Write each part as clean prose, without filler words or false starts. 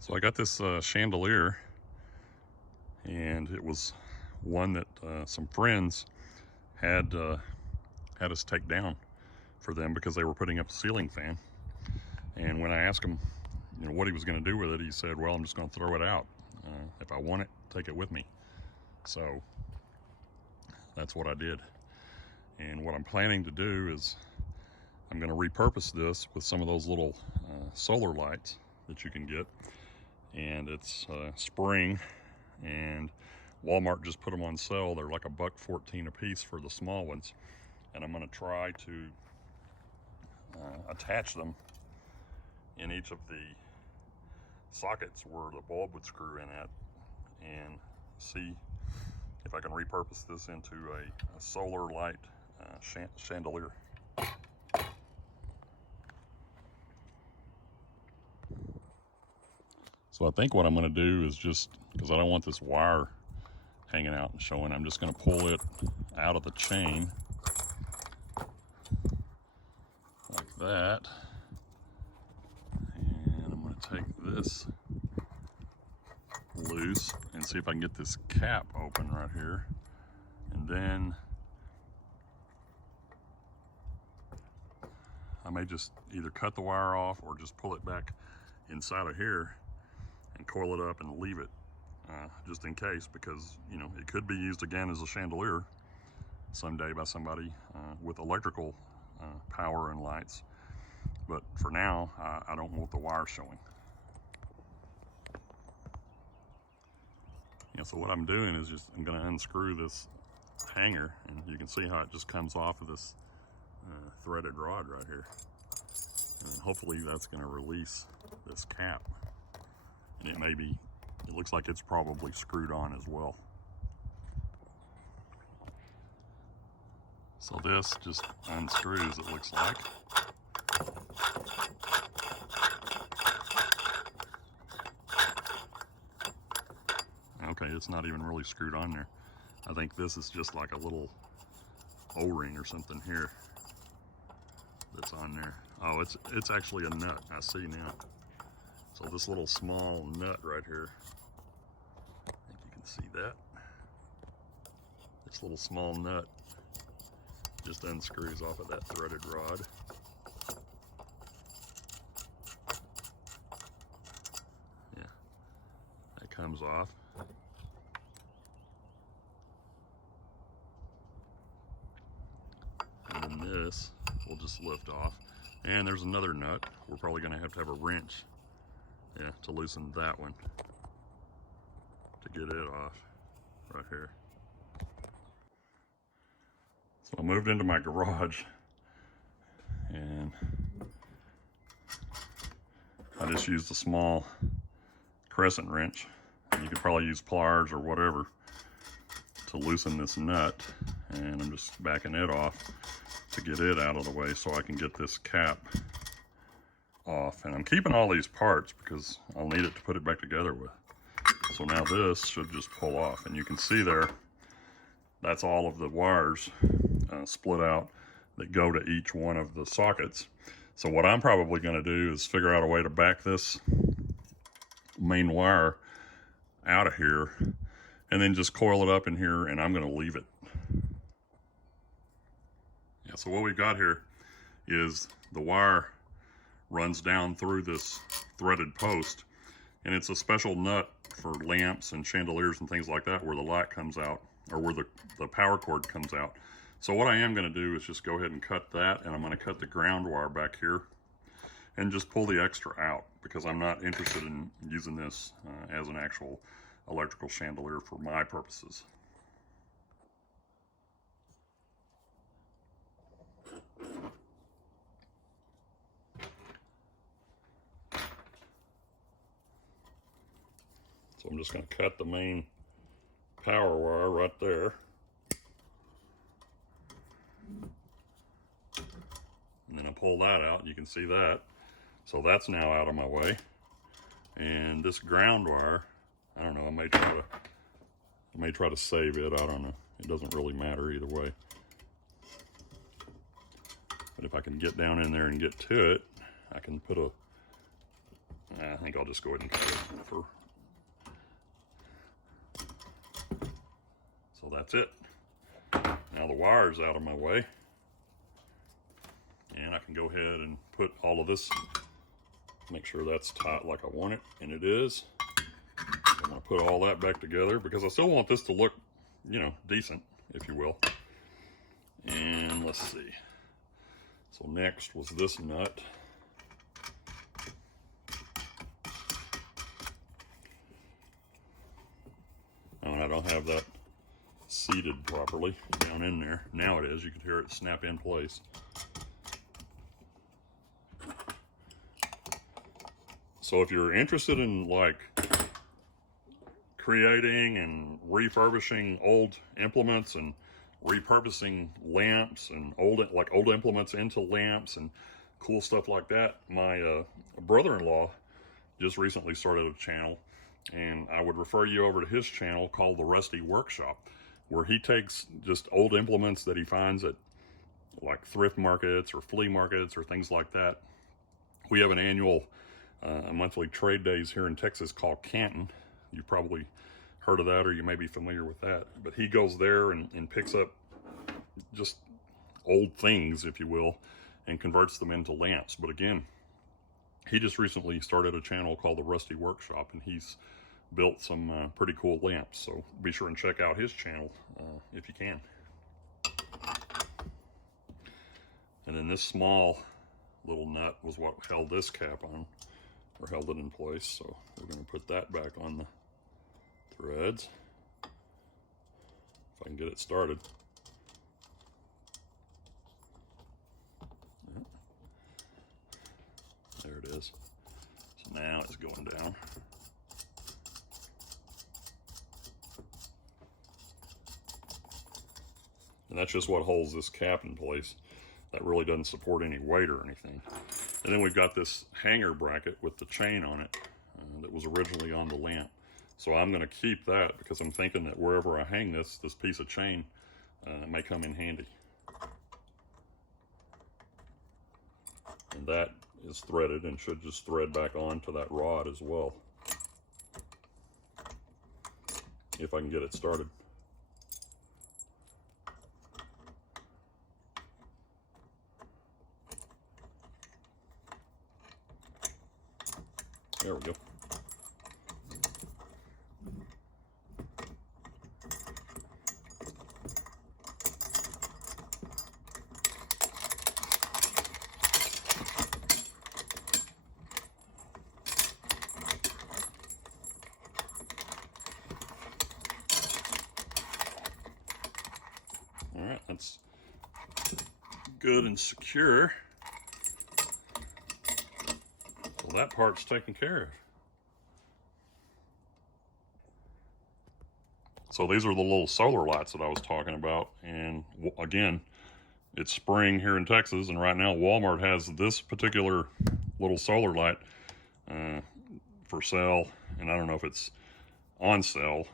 So I got this chandelier, and it was one that some friends had us take down for them because they were putting up a ceiling fan. And when I asked him, what he was going to do with it, he said, "Well, I'm just going to throw it out. If I want it, take it with me." So that's what I did. And what I'm planning to do is I'm going to repurpose this with some of those little solar lights that you can get. And it's spring, and Walmart just put them on sale. They're like $1.14 a piece for the small ones. And I'm going to try to attach them in each of the sockets where the bulb would screw in at, and see if I can repurpose this into a solar light chandelier. So I think what I'm going to do is just, because I don't want this wire hanging out and showing, I'm just going to pull it out of the chain like that. And I'm going to take this loose and see if I can get this cap open right here. And then I may just either cut the wire off or just pull it back inside of here and coil it up and leave it just in case, because it could be used again as a chandelier someday by somebody with electrical power and lights. But for now, I don't want the wire showing. So what I'm doing is I'm going to unscrew this hanger, and you can see how it just comes off of this threaded rod right here. And hopefully that's going to release this cap. And it looks like it's probably screwed on as well. So this just unscrews, it looks like. Okay, it's not even really screwed on there. I think this is just like a little O-ring or something here that's on there. Oh, it's actually a nut. I see now. So this little small nut right here, I think you can see that. This little small nut just unscrews off of that threaded rod. Yeah, that comes off. And then this will just lift off. And there's another nut. We're probably going to have a wrench, to loosen that one, to get it off right here. So I moved into my garage, and I just used a small crescent wrench. And you could probably use pliers or whatever to loosen this nut, and I'm just backing it off to get it out of the way so I can get this cap off. And I'm keeping all these parts because I'll need it to put it back together with. So now this should just pull off, and you can see there, that's all of the wires split out that go to each one of the sockets. So what I'm probably going to do is figure out a way to back this main wire out of here and then just coil it up in here, and I'm going to leave it. So what we've got here is the wire runs down through this threaded post, and it's a special nut for lamps and chandeliers and things like that, where the light comes out, or where the power cord comes out. So what I am going to do is just go ahead and cut that, and I'm going to cut the ground wire back here and just pull the extra out, because I'm not interested in using this as an actual electrical chandelier for my purposes. So I'm just going to cut the main power wire right there. And then I pull that out, and you can see that. So that's now out of my way. And this ground wire, I don't know, I may try to save it, I don't know. It doesn't really matter either way. But if I can get down in there and get to it, I can put a I think I'll just go ahead and cut it for. So that's it. Now the wire's out of my way. And I can go ahead and put all of this, make sure that's tight like I want it, and it is. I'm gonna put all that back together because I still want this to look, you know, decent, if you will. And let's see. So next was this nut. Oh, and I don't have that seated properly down in there. Now it is. You can hear it snap in place. So if you're interested in like creating and refurbishing old implements and repurposing lamps and old implements into lamps and cool stuff like that, my brother-in-law just recently started a channel, and I would refer you over to his channel called The Rusty Workshop, where he takes just old implements that he finds at like thrift markets or flea markets or things like that. We have an annual monthly trade days here in Texas called Canton. You probably heard of that, or you may be familiar with that. But he goes there and picks up just old things, if you will, and converts them into lamps. But again, he just recently started a channel called The Rusty Workshop, and he's built some pretty cool lamps. So be sure and check out his channel if you can. And then this small little nut was what held this cap on, or held it in place. So we're going to put that back on the threads, if I can get it started. Yep. There it is. So now it's going down. And that's just what holds this cap in place. That really doesn't support any weight or anything. And then we've got this hanger bracket with the chain on it that was originally on the lamp. So I'm going to keep that because I'm thinking that wherever I hang this piece of chain may come in handy. And that is threaded and should just thread back onto that rod as well, if I can get it started. There we go. All right, that's good and secure. Well, that part's taken care of. So these are the little solar lights that I was talking about. And again, it's spring here in Texas, and right now Walmart has this particular little solar light for sale. And I don't know if it's on sale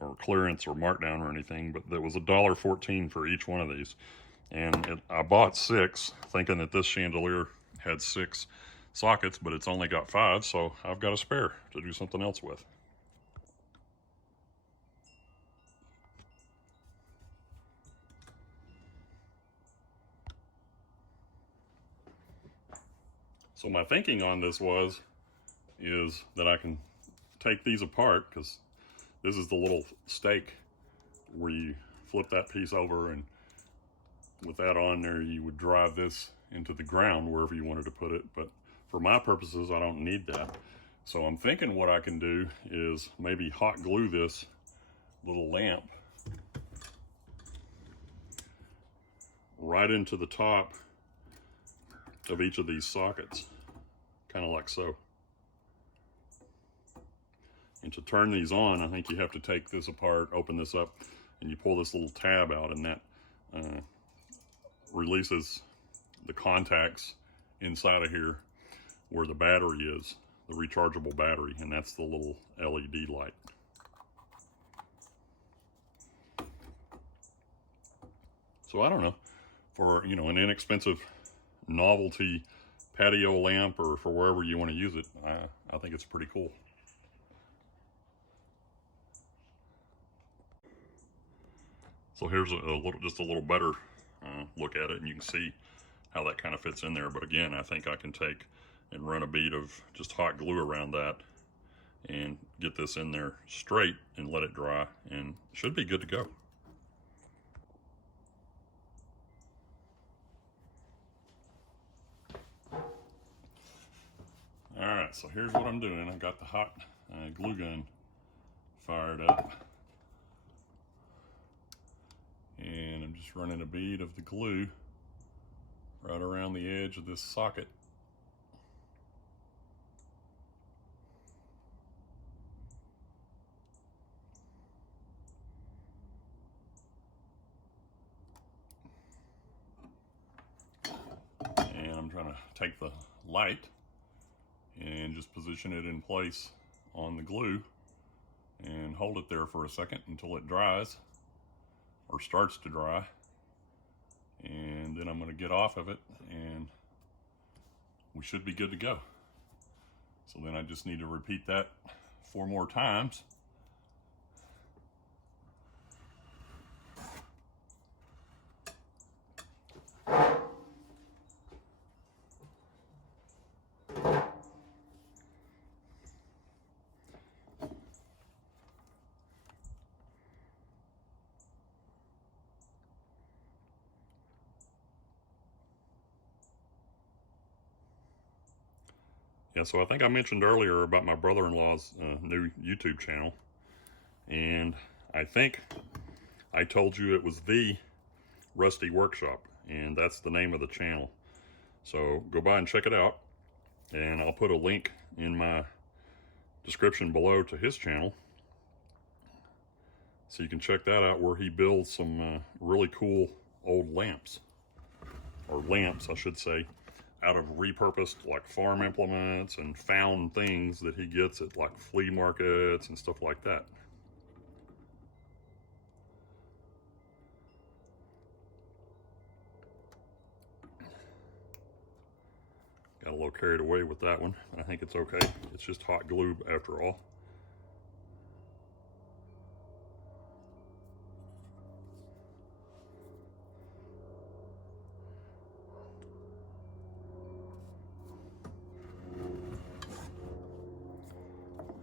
or clearance or markdown or anything, but there was $1.14 for each one of these. And I bought 6 thinking that this chandelier had 6 sockets, but it's only got 5, so I've got a spare to do something else with. So my thinking on this is that I can take these apart, because this is the little stake where you flip that piece over, and with that on there you would drive this into the ground wherever you wanted to put it. But for my purposes, I don't need that. So I'm thinking what I can do is maybe hot glue this little lamp right into the top of each of these sockets, kind of like so. And to turn these on, I think you have to take this apart, open this up, and you pull this little tab out, and that releases the contacts inside of here where the battery is, the rechargeable battery, and that's the little LED light. So I don't know, for, you know, an inexpensive novelty patio lamp or for wherever you want to use it. I think it's pretty cool. So here's just a little better look at it, and you can see how that kind of fits in there. But again, I think I can take and run a bead of just hot glue around that and get this in there straight and let it dry, and should be good to go. Alright, so here's what I'm doing. I got the hot glue gun fired up, and I'm just running a bead of the glue right around the edge of this socket. And I'm trying to take the light and just position it in place on the glue and hold it there for a second until it dries or starts to dry, and then I'm going to get off of it and we should be good to go. So then I just need to repeat that 4 more times. Yeah, so I think I mentioned earlier about my brother-in-law's new YouTube channel, and I think I told you it was the Rusty Workshop, and that's the name of the channel. So go by and check it out, and I'll put a link in my description below to his channel, so you can check that out, where he builds some really cool old lamps, or lamps I should say, out of repurposed like farm implements and found things that he gets at like flea markets and stuff like that. Got a little carried away with that one. I think it's okay. It's just hot glue after all.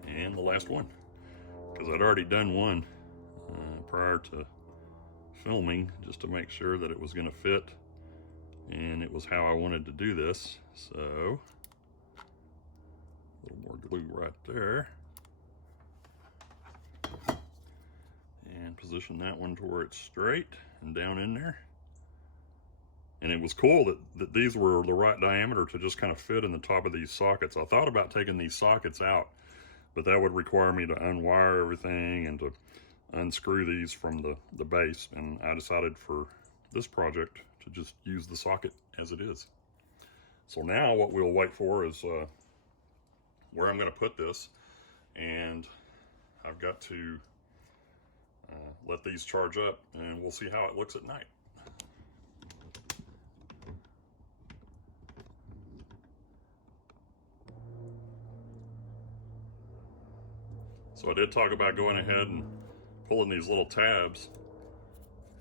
And the last one, because I'd already done one prior to filming, just to make sure that it was going to fit and it was how I wanted to do this. So a little more glue right there, and position that one to where it's straight and down in there. And it was cool that these were the right diameter to just kind of fit in the top of these sockets. I thought about taking these sockets out, but that would require me to unwire everything and to unscrew these from the base, and I decided for this project to just use the socket as it is. So now what we'll wait for is where I'm going to put this, and I've got to let these charge up, and we'll see how it looks at night. So I did talk about going ahead and pulling these little tabs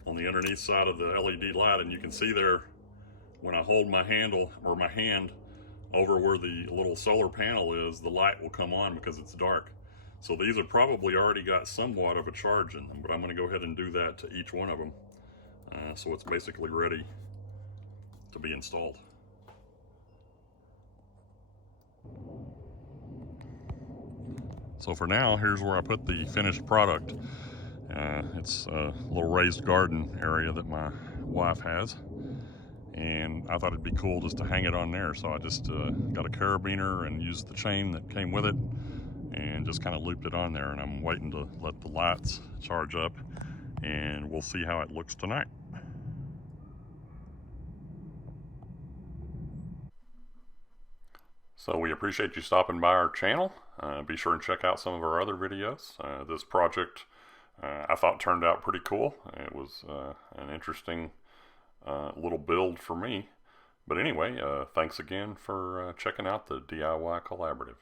on the underneath side of the LED light, and you can see there when I hold my handle or my hand over where the little solar panel is, the light will come on because it's dark. So these have probably already got somewhat of a charge in them, but I'm going to go ahead and do that to each one of them, so it's basically ready to be installed. So for now, here's where I put the finished product. It's a little raised garden area that my wife has, and I thought it'd be cool just to hang it on there. So I just got a carabiner and used the chain that came with it and just kind of looped it on there, and I'm waiting to let the lights charge up, and we'll see how it looks tonight. So we appreciate you stopping by our channel. Be sure and check out some of our other videos. This project I thought turned out pretty cool. It was an interesting little build for me, But anyway, thanks again for checking out the DIY Collaborative.